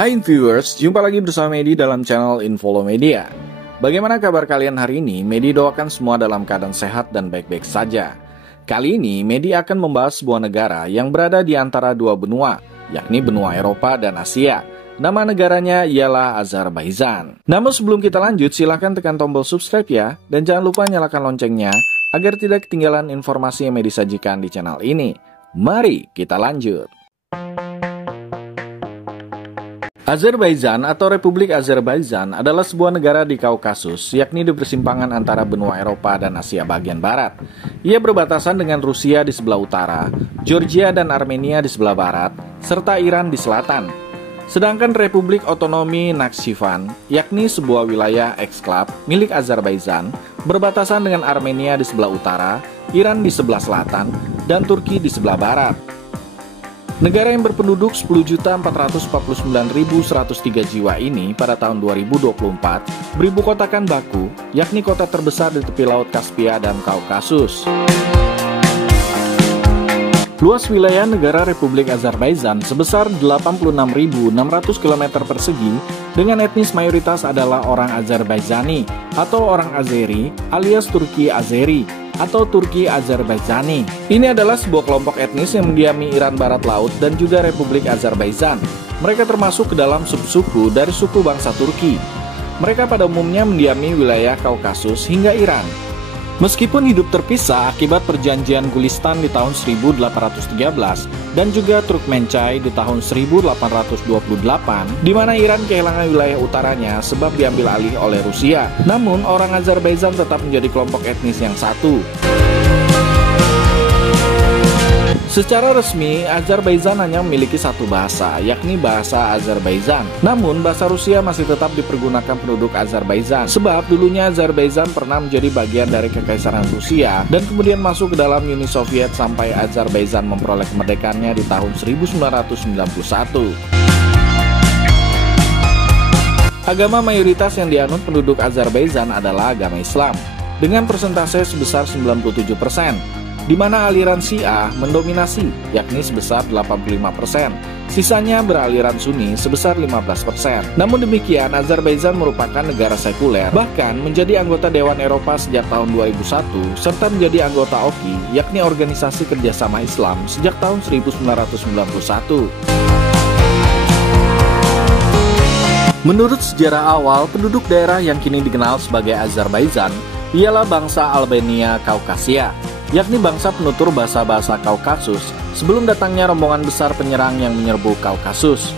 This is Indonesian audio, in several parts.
Hai viewers, jumpa lagi bersama Medi dalam channel Infolo Media. Bagaimana kabar kalian hari ini? Medi doakan semua dalam keadaan sehat dan baik-baik saja. Kali ini Medi akan membahas sebuah negara yang berada di antara dua benua, yakni benua Eropa dan Asia. Nama negaranya ialah Azerbaijan. Namun sebelum kita lanjut, silahkan tekan tombol subscribe ya, dan jangan lupa nyalakan loncengnya agar tidak ketinggalan informasi yang Medi sajikan di channel ini. Mari kita lanjut. Azerbaijan atau Republik Azerbaijan adalah sebuah negara di Kaukasus, yakni di persimpangan antara benua Eropa dan Asia bagian barat. Ia berbatasan dengan Rusia di sebelah utara, Georgia dan Armenia di sebelah barat, serta Iran di selatan. Sedangkan Republik Otonomi Nakhchivan, yakni sebuah wilayah eksklav milik Azerbaijan, berbatasan dengan Armenia di sebelah utara, Iran di sebelah selatan, dan Turki di sebelah barat. Negara yang berpenduduk 10.449.103 jiwa ini pada tahun 2024 beribu kotakan Baku, yakni kota terbesar di tepi laut Kaspia dan Kaukasus. Luas wilayah negara Republik Azerbaijan sebesar 86.600 km persegi dengan etnis mayoritas adalah orang Azerbaijani atau orang Azeri alias Turki Azeri atau Turki Azerbaijani. Ini adalah sebuah kelompok etnis yang mendiami Iran Barat Laut dan juga Republik Azerbaijan. Mereka termasuk ke dalam subsuku dari suku bangsa Turki. Mereka pada umumnya mendiami wilayah Kaukasus hingga Iran. Meskipun hidup terpisah akibat perjanjian Gulistan di tahun 1813 dan juga Turkmenchay di tahun 1828, di mana Iran kehilangan wilayah utaranya sebab diambil alih oleh Rusia. Namun, orang Azerbaijan tetap menjadi kelompok etnis yang satu. Secara resmi, Azerbaijan hanya memiliki satu bahasa, yakni bahasa Azerbaijan. Namun, bahasa Rusia masih tetap dipergunakan penduduk Azerbaijan, sebab dulunya Azerbaijan pernah menjadi bagian dari Kekaisaran Rusia dan kemudian masuk ke dalam Uni Soviet sampai Azerbaijan memperoleh kemerdekaannya di tahun 1991. Agama mayoritas yang dianut penduduk Azerbaijan adalah agama Islam, dengan persentase sebesar 97%. Di mana aliran Syiah mendominasi, yakni sebesar 85%. Sisanya beraliran Sunni sebesar 15%. Namun demikian, Azerbaijan merupakan negara sekuler, bahkan menjadi anggota Dewan Eropa sejak tahun 2001, serta menjadi anggota OKI, yakni Organisasi Kerjasama Islam, sejak tahun 1991. Menurut sejarah awal, penduduk daerah yang kini dikenal sebagai Azerbaijan ialah bangsa Albania Kaukasia, yakni bangsa penutur bahasa-bahasa Kaukasus sebelum datangnya rombongan besar penyerang yang menyerbu Kaukasus.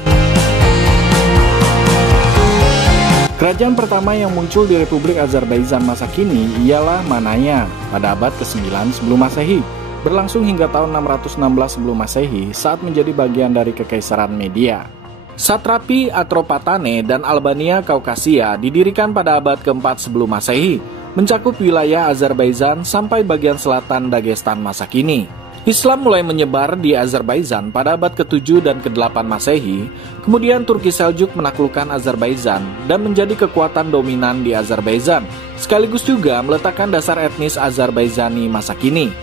Kerajaan pertama yang muncul di Republik Azerbaijan masa kini ialah Manaya pada abad ke-9 sebelum Masehi, berlangsung hingga tahun 616 sebelum Masehi saat menjadi bagian dari Kekaisaran Media. Satrapi Atropatane dan Albania Kaukasia didirikan pada abad ke-4 sebelum Masehi, mencakup wilayah Azerbaijan sampai bagian selatan Dagestan masa kini. Islam mulai menyebar di Azerbaijan pada abad ke-7 dan ke-8 Masehi, kemudian Turki Seljuk menaklukkan Azerbaijan dan menjadi kekuatan dominan di Azerbaijan, sekaligus juga meletakkan dasar etnis Azerbaijani masa kini.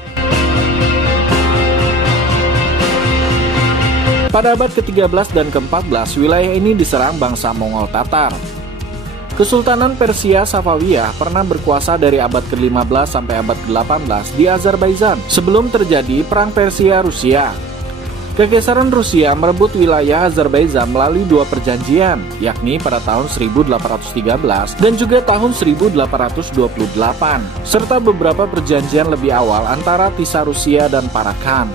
Pada abad ke-13 dan ke-14, wilayah ini diserang bangsa Mongol Tatar. Kesultanan Persia Safawiyah pernah berkuasa dari abad ke-15 sampai abad ke-18 di Azerbaijan sebelum terjadi Perang Persia-Rusia. Kekaisaran Rusia merebut wilayah Azerbaijan melalui dua perjanjian, yakni pada tahun 1813 dan juga tahun 1828, serta beberapa perjanjian lebih awal antara Tsar Rusia dan para Khan.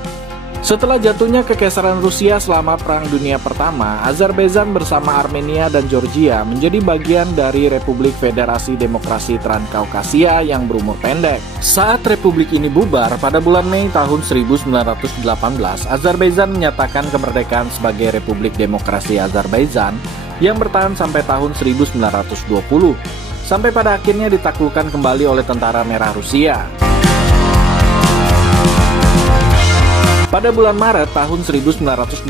Setelah jatuhnya Kekaisaran Rusia selama Perang Dunia Pertama, Azerbaijan bersama Armenia dan Georgia menjadi bagian dari Republik Federasi Demokrasi Transkaukasia yang berumur pendek. Saat republik ini bubar pada bulan Mei tahun 1918, Azerbaijan menyatakan kemerdekaan sebagai Republik Demokrasi Azerbaijan yang bertahan sampai tahun 1920, sampai pada akhirnya ditaklukkan kembali oleh Tentara Merah Rusia. Pada bulan Maret tahun 1922,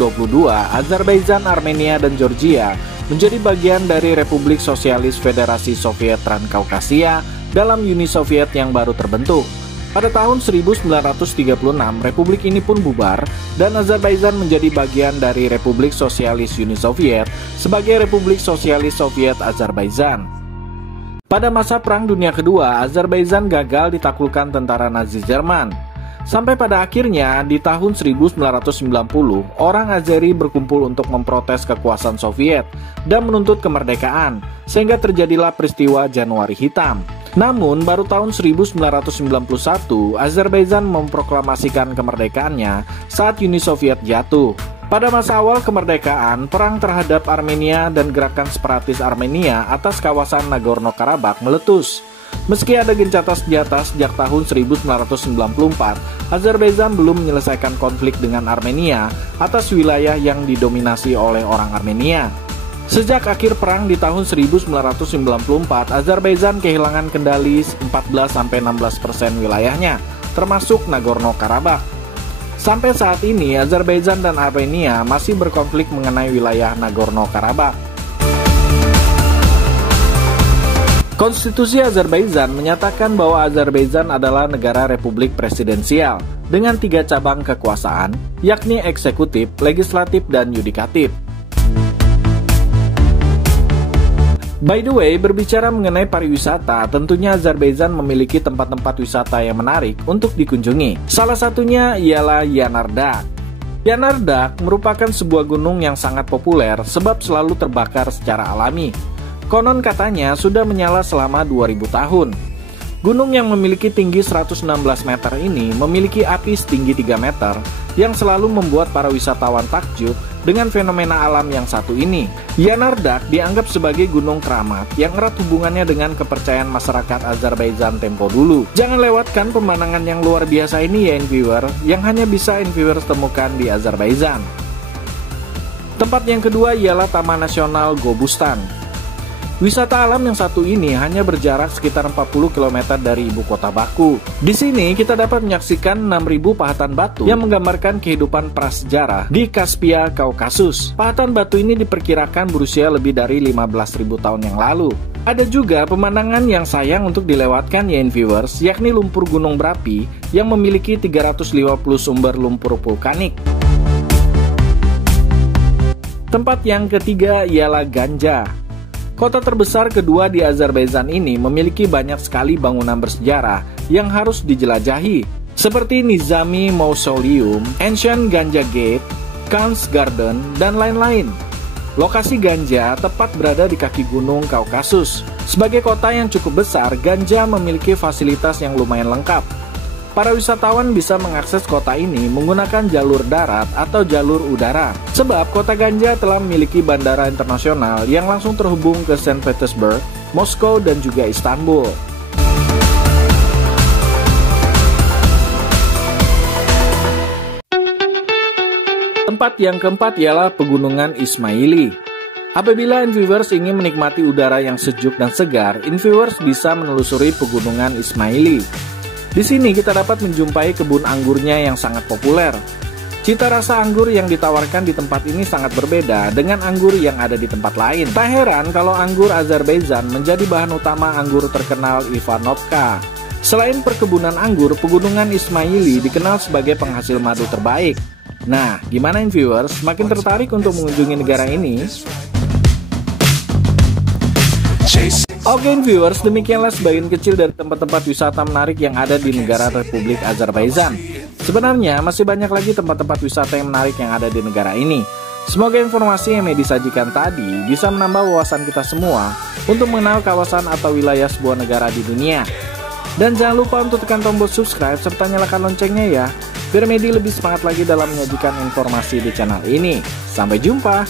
Azerbaijan, Armenia, dan Georgia menjadi bagian dari Republik Sosialis Federasi Soviet Transkaukasia dalam Uni Soviet yang baru terbentuk. Pada tahun 1936, republik ini pun bubar dan Azerbaijan menjadi bagian dari Republik Sosialis Uni Soviet sebagai Republik Sosialis Soviet Azerbaijan. Pada masa Perang Dunia Kedua, Azerbaijan gagal ditaklukkan tentara Nazi Jerman. Sampai pada akhirnya, di tahun 1990, orang Azeri berkumpul untuk memprotes kekuasaan Soviet dan menuntut kemerdekaan, sehingga terjadilah peristiwa Januari Hitam. Namun, baru tahun 1991, Azerbaijan memproklamasikan kemerdekaannya saat Uni Soviet jatuh. Pada masa awal kemerdekaan, perang terhadap Armenia dan gerakan separatis Armenia atas kawasan Nagorno-Karabakh meletus. Meski ada gencatan senjata sejak tahun 1994, Azerbaijan belum menyelesaikan konflik dengan Armenia atas wilayah yang didominasi oleh orang Armenia. Sejak akhir perang di tahun 1994, Azerbaijan kehilangan kendali 14-16% wilayahnya, termasuk Nagorno-Karabakh. Sampai saat ini, Azerbaijan dan Armenia masih berkonflik mengenai wilayah Nagorno-Karabakh. Konstitusi Azerbaijan menyatakan bahwa Azerbaijan adalah negara republik presidensial dengan 3 cabang kekuasaan, yakni eksekutif, legislatif, dan yudikatif. By the way, berbicara mengenai pariwisata, tentunya Azerbaijan memiliki tempat-tempat wisata yang menarik untuk dikunjungi. Salah satunya ialah Yanardaq. Yanardaq merupakan sebuah gunung yang sangat populer sebab selalu terbakar secara alami. Konon katanya sudah menyala selama 2000 tahun. Gunung yang memiliki tinggi 116 meter ini memiliki api setinggi 3 meter yang selalu membuat para wisatawan takjub dengan fenomena alam yang satu ini. Yanardaq dianggap sebagai gunung keramat yang erat hubungannya dengan kepercayaan masyarakat Azerbaijan tempo dulu. Jangan lewatkan pemandangan yang luar biasa ini ya InViewer, yang hanya bisa InViewer temukan di Azerbaijan. Tempat yang kedua ialah Taman Nasional Gobustan. Wisata alam yang satu ini hanya berjarak sekitar 40 km dari ibu kota Baku. Di sini kita dapat menyaksikan 6.000 pahatan batu yang menggambarkan kehidupan prasejarah di Kaspia, Kaukasus. Pahatan batu ini diperkirakan berusia lebih dari 15.000 tahun yang lalu. Ada juga pemandangan yang sayang untuk dilewatkan ya InViewers, yakni lumpur gunung berapi yang memiliki 350 sumber lumpur vulkanik. Tempat yang ketiga ialah Ganja. Kota terbesar kedua di Azerbaijan ini memiliki banyak sekali bangunan bersejarah yang harus dijelajahi, seperti Nizami Mausoleum, Ancient Ganja Gate, Khan's Garden, dan lain-lain. Lokasi Ganja tepat berada di kaki gunung Kaukasus. Sebagai kota yang cukup besar, Ganja memiliki fasilitas yang lumayan lengkap. Para wisatawan bisa mengakses kota ini menggunakan jalur darat atau jalur udara. Sebab kota Ganja telah memiliki bandara internasional yang langsung terhubung ke Saint Petersburg, Moskow, dan juga Istanbul. Tempat yang keempat ialah Pegunungan Ismaili. Apabila InViewers ingin menikmati udara yang sejuk dan segar, InViewers bisa menelusuri Pegunungan Ismaili. Di sini kita dapat menjumpai kebun anggurnya yang sangat populer. Cita rasa anggur yang ditawarkan di tempat ini sangat berbeda dengan anggur yang ada di tempat lain. Tak heran kalau anggur Azerbaijan menjadi bahan utama anggur terkenal Ivanovka. Selain perkebunan anggur, Pegunungan Ismaili dikenal sebagai penghasil madu terbaik. Nah, gimana InViewers? Makin tertarik untuk mengunjungi negara ini? Oke InViewers, demikianlah sebagian kecil dari tempat-tempat wisata menarik yang ada di negara Republik Azerbaijan. Sebenarnya masih banyak lagi tempat-tempat wisata yang menarik yang ada di negara ini. Semoga informasi yang disajikan tadi bisa menambah wawasan kita semua untuk mengenal kawasan atau wilayah sebuah negara di dunia. Dan jangan lupa untuk tekan tombol subscribe serta nyalakan loncengnya ya, biar Medi lebih semangat lagi dalam menyajikan informasi di channel ini. Sampai jumpa!